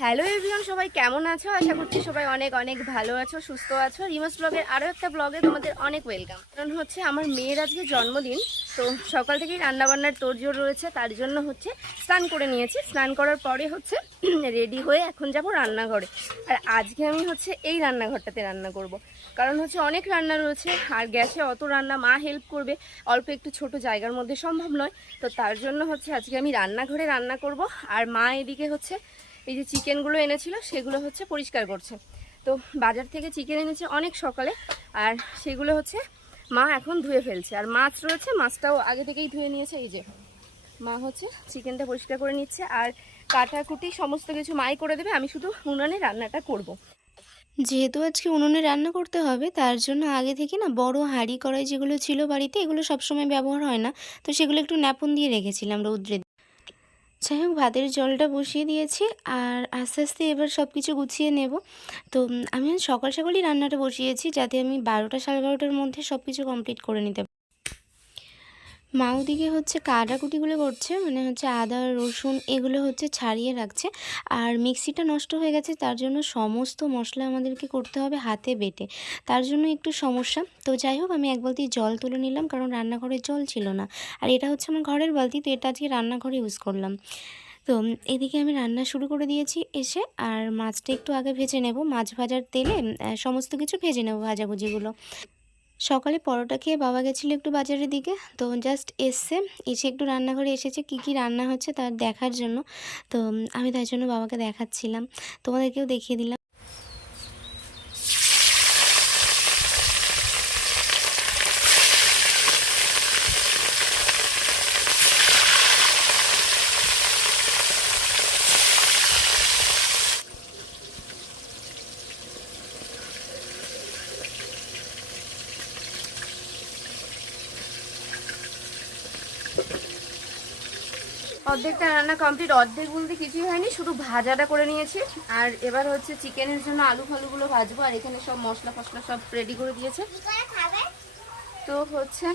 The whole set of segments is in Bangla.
হ্যালো এভরিওয়ান, সবাই কেমন আছো? আশা করছি সবাই অনেক অনেক ভালো আছো, সুস্থ আছো। রিমাস ব্লগের আরও একটা ব্লগে তোমাদের অনেক ওয়েলকাম। কারণ হচ্ছে আমার মেয়ের আজকে জন্মদিন, তো সকাল থেকেই রান্নাবান্নার তোড়জোড় রয়েছে। তার জন্য হচ্ছে স্নান করে নিয়েছি। স্নান করার পরে হচ্ছে রেডি হয়ে এখন যাব রান্নাঘরে। আর আজকে আমি হচ্ছে এই রান্নাঘরটাতে রান্না করব। কারণ হচ্ছে অনেক রান্না রয়েছে, আর গ্যাসে অত রান্না মা হেল্প করবে, অল্প একটু ছোট জায়গার মধ্যে সম্ভব নয়। তো তার জন্য হচ্ছে আজকে আমি রান্নাঘরে রান্না করব। আর মা এদিকে হচ্ছে এই যে চিকেনগুলো এনেছিল সেগুলো হচ্ছে পরিষ্কার করছে। তো বাজার থেকে চিকেন এনেছে অনেক সকালে, আর সেগুলো হচ্ছে মা এখন ধুয়ে ফেলছে। আর মাছ রয়েছে, মাছটাও আগে থেকেই ধুয়ে নিয়েছে। এই যে মা হচ্ছে চিকেনটা পরিষ্কার করে নিচ্ছে, আর কাটাকুটি সমস্ত কিছু মাই করে দেবে, আমি শুধু উনুনে রান্নাটা করব। যেহেতু আজকে উনুনে রান্না করতে হবে, তার জন্য আগে থেকে না বড় হাঁড়ি কড়াই যেগুলো ছিল বাড়িতে, এগুলো সবসময় ব্যবহার হয় না, তো সেগুলো একটু ন্যাপন দিয়ে রেখেছিলাম রৌদ্রে। যাই হোক, ভাতের জলটা বসিয়ে দিয়েছি, আর আস্তে আস্তে এবার সব কিছু গুছিয়ে নেব। তো আমি সকাল সকালই রান্নাটা বসিয়েছি, যাতে আমি 12টা সাড়ে 12টার মধ্যে সব কিছু কমপ্লিট করে নিতে পারি। মা ওদিকে হচ্ছে কাটাকুটিগুলো করছে, মানে হচ্ছে আদা রসুন এগুলো হচ্ছে ছাড়িয়ে রাখছে। আর মিক্সিটা নষ্ট হয়ে গেছে, তার জন্য সমস্ত মশলা আমাদেরকে করতে হবে হাতে বেটে, তার জন্য একটু সমস্যা। তো যাই হোক, আমি এক বালতি জল তুলে নিলাম, কারণ রান্নাঘরে জল ছিল না। আর এটা হচ্ছে আমার ঘরের বালতি, তো এটা আজকে রান্নাঘরে ইউজ করলাম। তো এদিকে আমি রান্না শুরু করে দিয়েছি এসে। আর মাছটা একটু আগে ভেজে নেব, মাছ ভাজার তেলে সমস্ত কিছু ভেজে নেব, ভাজাভুজিগুলো। সকালে পরোটা খেয়ে বাবা গেছিলো একটু বাজারের দিকে, তো জাস্ট এসে একটু রান্নাঘরে এসেছে কি কি রান্না হচ্ছে তার দেখার জন্য। তো আমি তাই জন্য বাবাকে দেখাচ্ছিলাম, তোমাদেরকেও দেখিয়ে দিলাম। অর্ধেকটা রান্না কমপ্লিট, অর্ধেক বলতে কিছুই হয়নি, শুধু ভাজাটা করে নিয়েছি। আর এবার হচ্ছে চিকেনের জন্য আলু ফালুগুলো ভাজবো। আর এখানে সব মশলা ফসলা সব রেডি করে দিয়েছে। তো হচ্ছে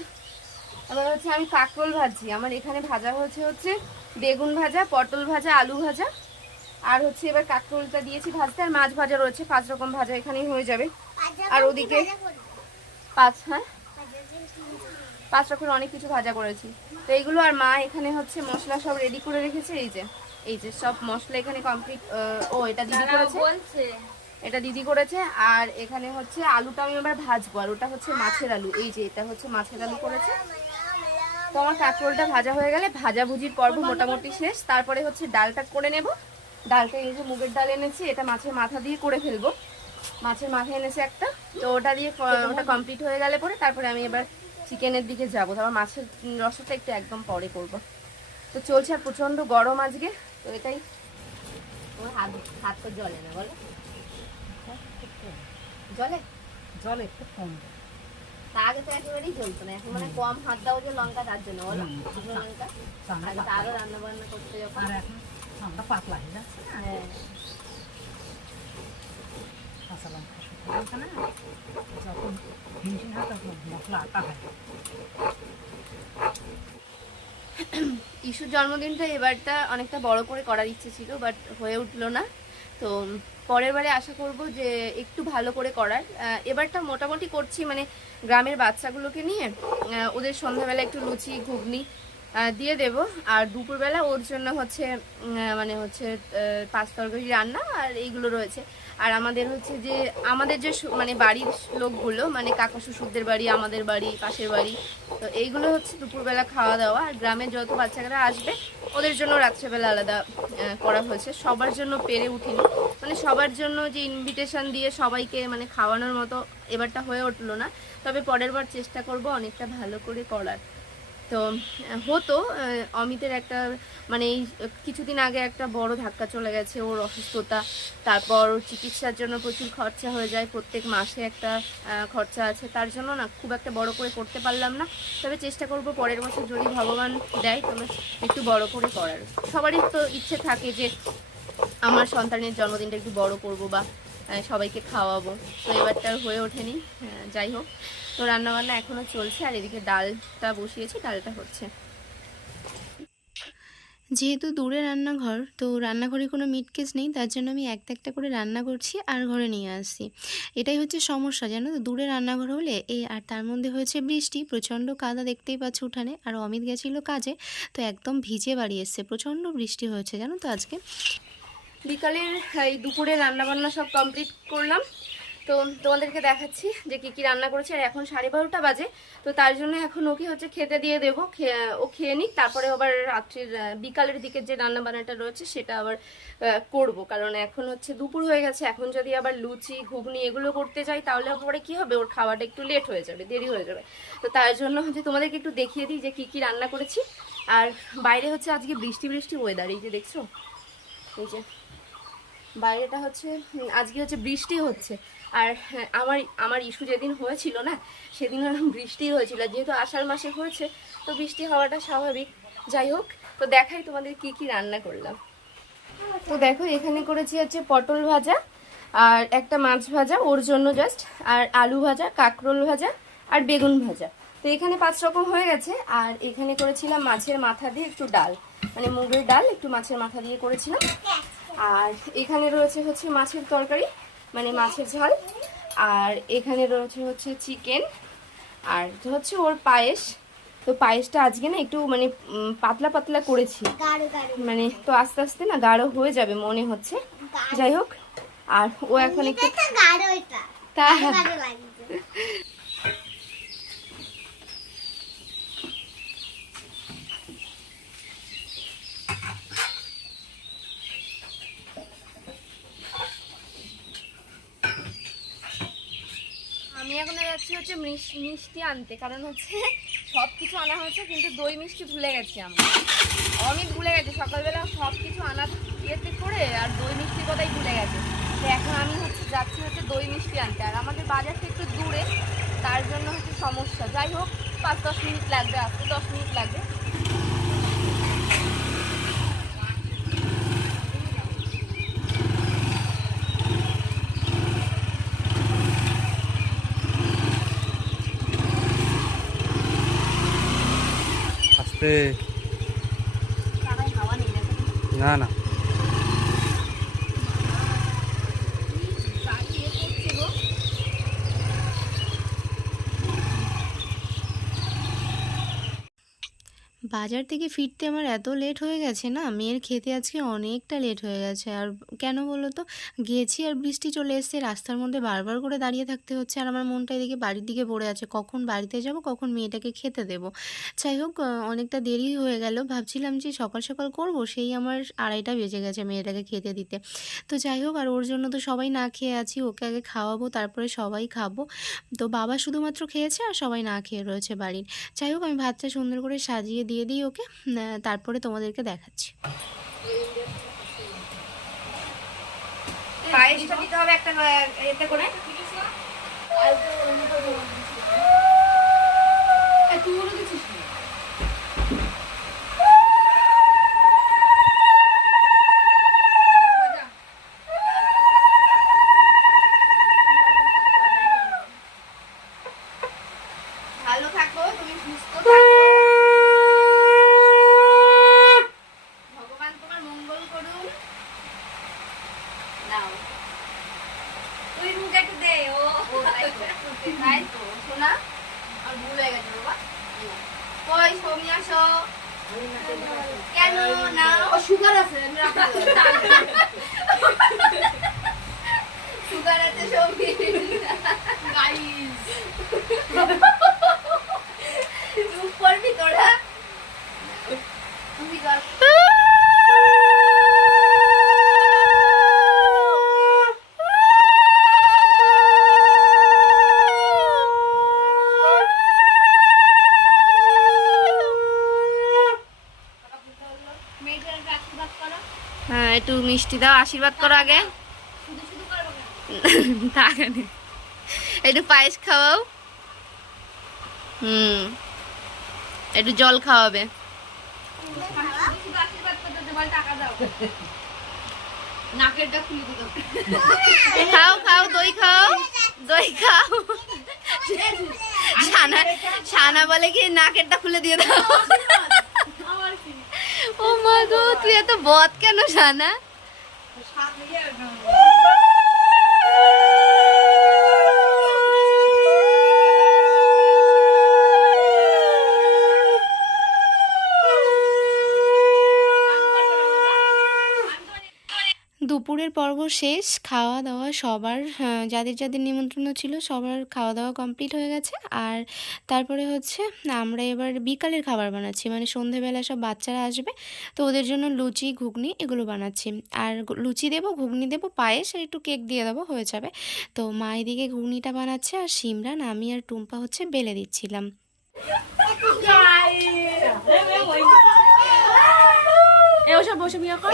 এবার হচ্ছে আমি কাঁকরোল ভাজছি। আমার এখানে ভাজা হচ্ছে বেগুন ভাজা, পটল ভাজা, আলু ভাজা, আর হচ্ছে এবার কাঁকরোলটা দিয়েছি ভাজতে। আর মাছ ভাজা রয়েছে, 5 রকম ভাজা এখানেই হয়ে যাবে। আর ওদিকে 5, হ্যাঁ 5 রকমের অনেক কিছু ভাজা করেছি। তো এইগুলো, আর মা এখানে হচ্ছে মশলা সব রেডি করে রেখেছে। এই যে সব মশলা এখানে কমপ্লিট। ও এটা দিদি করেছে, এটা দিদি করেছে। আর এখানে হচ্ছে আলুটা আমি এবার ভাজবো, আর ওটা হচ্ছে মাছের আলু। এই যে এটা হচ্ছে মাছের আলু করেছে। তো আমার কাঁকরোলটা ভাজা হয়ে গেলে ভাজাভুজির পর্ব মোটামুটি শেষ। তারপরে হচ্ছে ডালটা করে নেব। ডালটা এই যে মুগের ডাল এনেছি, এটা মাছের মাথা দিয়ে করে ফেলবো। মাছের মাথা এনেছে একটা, তো ওটা দিয়ে ওটা কমপ্লিট হয়ে গেলে পরে তারপরে আমি এবার চিকেনের দিকে যাবো। তারপর মাছের রসাটা একটু একদম পরে করবো। তো চলছে, আর প্রচণ্ড গরম আজকে, তো এটাই। ওর হাত হাত তো জলে না, বলো জলে জলে খুব কম। তা আগে তো একেবারেই জ্বলতো না, এখন মানে কম হাত দাও যে লঙ্কা, তার জন্য বলো শুকনো লঙ্কা। আরো রান্না বান্না করতে যখন, আর এখন আমরা পাতলা হয়ে যাচ্ছে না। হ্যাঁ কাঁচা লঙ্কা শুকনো লঙ্কা না, যখন ফিনিশিং হয় তখন মশলা আটা হয়। ইস্যুর জন্মদিনটা এবারটা অনেকটা বড় করে করার ইচ্ছে ছিল, বাট হয়ে উঠলো না। তো পরের বারে আশা করব যে একটু ভালো করে করার। এবারটা মোটামুটি করছি, মানে গ্রামের বাচ্চাগুলোকে নিয়ে ওদের সন্ধ্যাবেলা একটু লুচি ঘুগনি দিয়ে দেব। আর দুপুরবেলা ওর জন্য হচ্ছে মানে হচ্ছে 5 তরকারি রান্না আর এইগুলো রয়েছে। আর আমাদের হচ্ছে যে আমাদের যে মানে বাড়ির লোকগুলো, মানে কাকা শ্বশুরদের বাড়ি, আমাদের বাড়ি, পাশের বাড়ি, তো এইগুলো হচ্ছে দুপুরবেলা খাওয়া দাওয়া। আর গ্রামের যত বাচ্চারা আসবে ওদের জন্য রাত্রেবেলা আলাদা করা হয়েছে। সবার জন্য পেরে উঠিনি, মানে সবার জন্য যে ইনভিটেশন দিয়ে সবাইকে মানে খাওয়ানোর মতো এবারটা হয়ে উঠলো না। তবে পরের বার চেষ্টা করব অনেকটা ভালো করে করার। তো হতো অমিতের একটা মানে এই কিছুদিন আগে একটা বড় ধাক্কা চলে গেছে, ওর অসুস্থতা। তারপর ওর চিকিৎসার জন্য প্রচুর খরচা হয়ে যায়, প্রত্যেক মাসে একটা খরচা আছে। তার জন্য না খুব একটা বড় করে করতে পারলাম না। তবে চেষ্টা করব পরের বছর যদি ভগবান দেয় তবে একটু বড় করে করার। সবারই তো ইচ্ছে থাকে যে আমার সন্তানের জন্মদিনটা একটু বড় করব বা সবাইকে খাওয়াবো। তো এবারটা হয়ে ওঠেনি। যাই হোক, তো রান্নাবান্না এখনও চলছে। আর এদিকে ডালটা বসিয়েছি, ডালটা হচ্ছে। যেহেতু দূরে রান্নাঘর, তো রান্নাঘরে কোনো মিট কেস নেই, তার জন্য আমি একটা একটা করে রান্না করছি আর ঘরে নিয়ে আসছি। এটাই হচ্ছে সমস্যা, জানো তো, দূরে রান্নাঘর হলে এই। আর তার মধ্যে হয়েছে বৃষ্টি, প্রচণ্ড কাদা দেখতেই পাচ্ছ উঠানে। আর অমিত গেছিলো কাজে, তো একদম ভিজে বাড়ি এসছে, প্রচণ্ড বৃষ্টি হয়েছে জানো তো আজকে। বিকালের এই দুপুরে রান্নাবান্না সব কমপ্লিট করলাম, তো তোমাদেরকে দেখাচ্ছি যে কি কি রান্না করেছি। আর এখন 12:30 বাজে, তো তার জন্য এখন ওকে হচ্ছে খেতে দিয়ে দেবো, ও খেয়ে নিক, তারপরে আবার রাত্রির বিকালের দিকে যে রান্না বান্নাটা রয়েছে সেটা আবার করব। কারণ এখন হচ্ছে দুপুর হয়ে গেছে, এখন যদি আবার লুচি ঘুগনি এগুলো করতে যাই তাহলে পরে কি হবে, ওর খাওয়াটা একটু লেট হয়ে যাবে, দেরি হয়ে যাবে। তো তার জন্য হচ্ছে তোমাদেরকে একটু দেখিয়ে দিই যে কি কি রান্না করেছি। আর বাইরে হচ্ছে আজকে বৃষ্টি বৃষ্টি ওয়েদার, এই যে দেখছো, এই যে বাইরেটা হচ্ছে আজকে হচ্ছে বৃষ্টি হচ্ছে। আর আমার ইস্যু যেদিন হয়েছিল না, সেদিন বৃষ্টি হয়েছিল, যেহেতু আষাঢ় মাসে হয়েছে তো বৃষ্টি হওয়াটা স্বাভাবিক। যাই হোক, তো দেখাই তোমাদের কি কি রান্না করলাম। তো দেখো, এখানে করেছি হচ্ছে পটল ভাজা আর একটা মাছ ভাজা ওর জন্য জাস্ট, আর আলু ভাজা, কাঁকরোল ভাজা আর বেগুন ভাজা। তো এখানে 5 রকম হয়ে গেছে। আর এখানে করেছিলাম মাছের মাথা দিয়ে একটু ডাল, মানে মুগের ডাল একটু মাছের মাথা দিয়ে করেছিলাম। আর এখানে রয়েছে হচ্ছে মাছের তরকারি, মানে মাছের ঝাল। আর এখানে রয়েছে হচ্ছে চিকেন, আর হচ্ছে ওর পায়েস। তো পায়েসটা আজকে না একটু মানে পাতলা পাতলা করেছি, মানে তো আস্তে আস্তে না গাঢ় হয়ে যাবে মনে হচ্ছে। যাই হোক, আর ও এখন একটু তা আমি এখন যাচ্ছি হচ্ছে মিষ্টি আনতে, কারণ হচ্ছে সব কিছু আনা হয়েছে কিন্তু দই মিষ্টি ভুলে গেছি আমরা। অমিত ভুলে গেছে সকালবেলা সব কিছু আনার ইয়েতে করে, আর দই মিষ্টির কথাই ভুলে গেছে। তো এখন আমি হচ্ছে যাচ্ছি হচ্ছে দই মিষ্টি আনতে। আর আমাদের বাজারটা একটু দূরে, তার জন্য হচ্ছে সমস্যা। যাই হোক, 5-10 মিনিট লাগবে, আসতে 10 মিনিট লাগবে। না না বাজার থেকে ফিরতে আমার এত লেট হয়ে গেছে না, মেয়ের খেতে আজকে অনেকটা লেট হয়ে গেছে। আর কেন বলো তো, গেছি আর বৃষ্টি চলে এসছে, রাস্তার মধ্যে বারবার করে দাঁড়িয়ে থাকতে হচ্ছে। আর আমার মনটা এদিকে বাড়ির দিকে পড়ে আছে, কখন বাড়িতে যাব, কখন মেয়েটাকে খেতে দেব। যাই হোক, অনেকটা দেরি হয়ে গেল। ভাবছিলাম যে সকাল সকাল করব, সেই আমার 2:30 বেজে গেছে মেয়েটাকে খেতে দিতে। তো যাই হোক, আর ওর জন্য তো সবাই না খেয়ে আছি, ওকে আগে খাওয়াবো তারপরে সবাই খাবো। তো বাবা শুধুমাত্র খেয়েছে আর সবাই না খেয়ে রয়েছে বাড়ির। যাই হোক, আমি ভাতটা সুন্দর করে সাজিয়ে দিয়ে দিই ওকে, তারপরে তোমাদেরকে দেখাচ্ছি। পায়েসটা দিতে হবে একটা এতে করে। ভালো থাকো, তুমি সুস্থ থাকো, ভগবান তোমার মঙ্গল করুন। নাও তুই মুখে একটু দে। ও তাই তো শোনা, আর ভুল হয়ে গেছে বাবা। কই সৌমি আসো। কেন না, ও সুগার আছে, সুগার আছে সৌমি। গাইস চুপ করবি তোরা, তুমি গল্প হ্যাঁ, একটু মিষ্টি দাও, আশীর্বাদ করো আগে। একটু পায়েস খাওয়াও, একটু জল খাওয়াবে। খাও খাও, দই খাও, দই খাও। সানা বলে কি নাকেরটা খুলে দিয়ে দাও। ও মা গো, তুই এত বদ কেন সানা? দুপুরের পর্ব শেষ, খাওয়া দাওয়া সবার যাদের যাদের নিমন্ত্রণ ছিল সবার খাওয়া দাওয়া কমপ্লিট হয়ে গেছে। আর তারপরে হচ্ছে আমরা এবার বিকালের খাবার বানাচ্ছি, মানে সন্ধেবেলা সব বাচ্চারা আসবে তো ওদের জন্য লুচি ঘুগনি এগুলো বানাচ্ছি। আর লুচি দেবো, ঘুগনি দেবো, পায়েস আর একটু কেক দিয়ে দেবো, হয়ে যাবে। তো মা এদিকে ঘুগনিটা বানাচ্ছে আর সিমরান, আমি আর টুম্পা হচ্ছে বেলে দিচ্ছিলাম। ওসব বসে বিয়ে কর।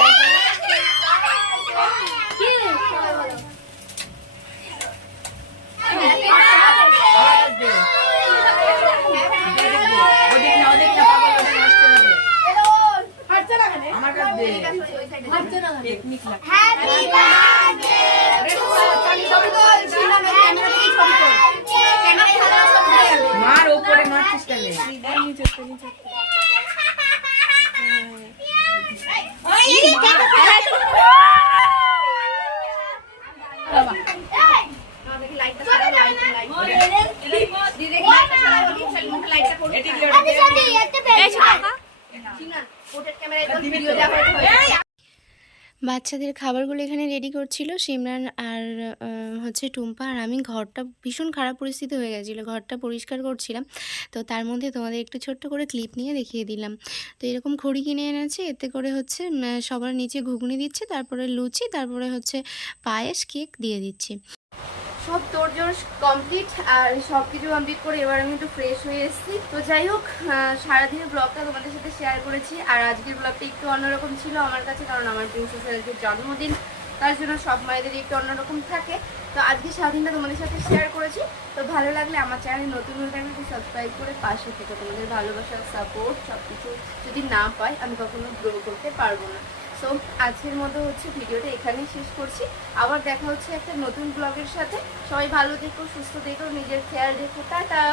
মার উপরে মারছিস কেন? বাচ্চাদের খাবারগুলো এখানে রেডি করছিল সিমরান আর হচ্ছে টুম্পা, আর আমি ঘরটা ভীষণ খারাপ পরিস্থিতি হয়ে গেছিলো, ঘরটা পরিষ্কার করছিলাম। তো তার মধ্যে তোমাদের একটু ছোট্ট করে ক্লিপ নিয়ে দেখিয়ে দিলাম। তো এরকম খড়ি কিনে এনেছে, এতে করে হচ্ছে সবার নিচে ঘুগনি দিচ্ছে, তারপরে লুচি, তারপরে হচ্ছে পায়েস, কেক দিয়ে দিচ্ছি। সব তোড়জোড় কমপ্লিট, আর সব কিছু কমপ্লিট করে এবার আমি একটু ফ্রেশ হয়ে এসেছি। তো যাই হোক, সারাদিনের ব্লগটা তোমাদের সাথে শেয়ার করেছি। আর আজকের ব্লগটা একটু অন্যরকম ছিল আমার কাছে, কারণ আমার প্রিন্সেসের আজকে জন্মদিন, তার জন্য সব মায়েদেরই একটু অন্যরকম থাকে। তো আজকে সারাদিনটা তোমাদের সাথে শেয়ার করেছি। তো ভালো লাগলে আমার চ্যানেল নতুন হয়ে থাকলে সাবস্ক্রাইব করে পাশে থেকে, তোমাদের ভালোবাসার সাপোর্ট সব কিছু যদি না পাই আমি কখনো গ্রো করতে পারবো না। সো আজকের মতো হচ্ছে ভিডিওটা এখানেই শেষ করছি। আবার দেখা হচ্ছে একটা নতুন ব্লগের সাথে। সবাই ভালো থেকো, সুস্থ থেকো, নিজের খেয়াল রেখো, টাটা।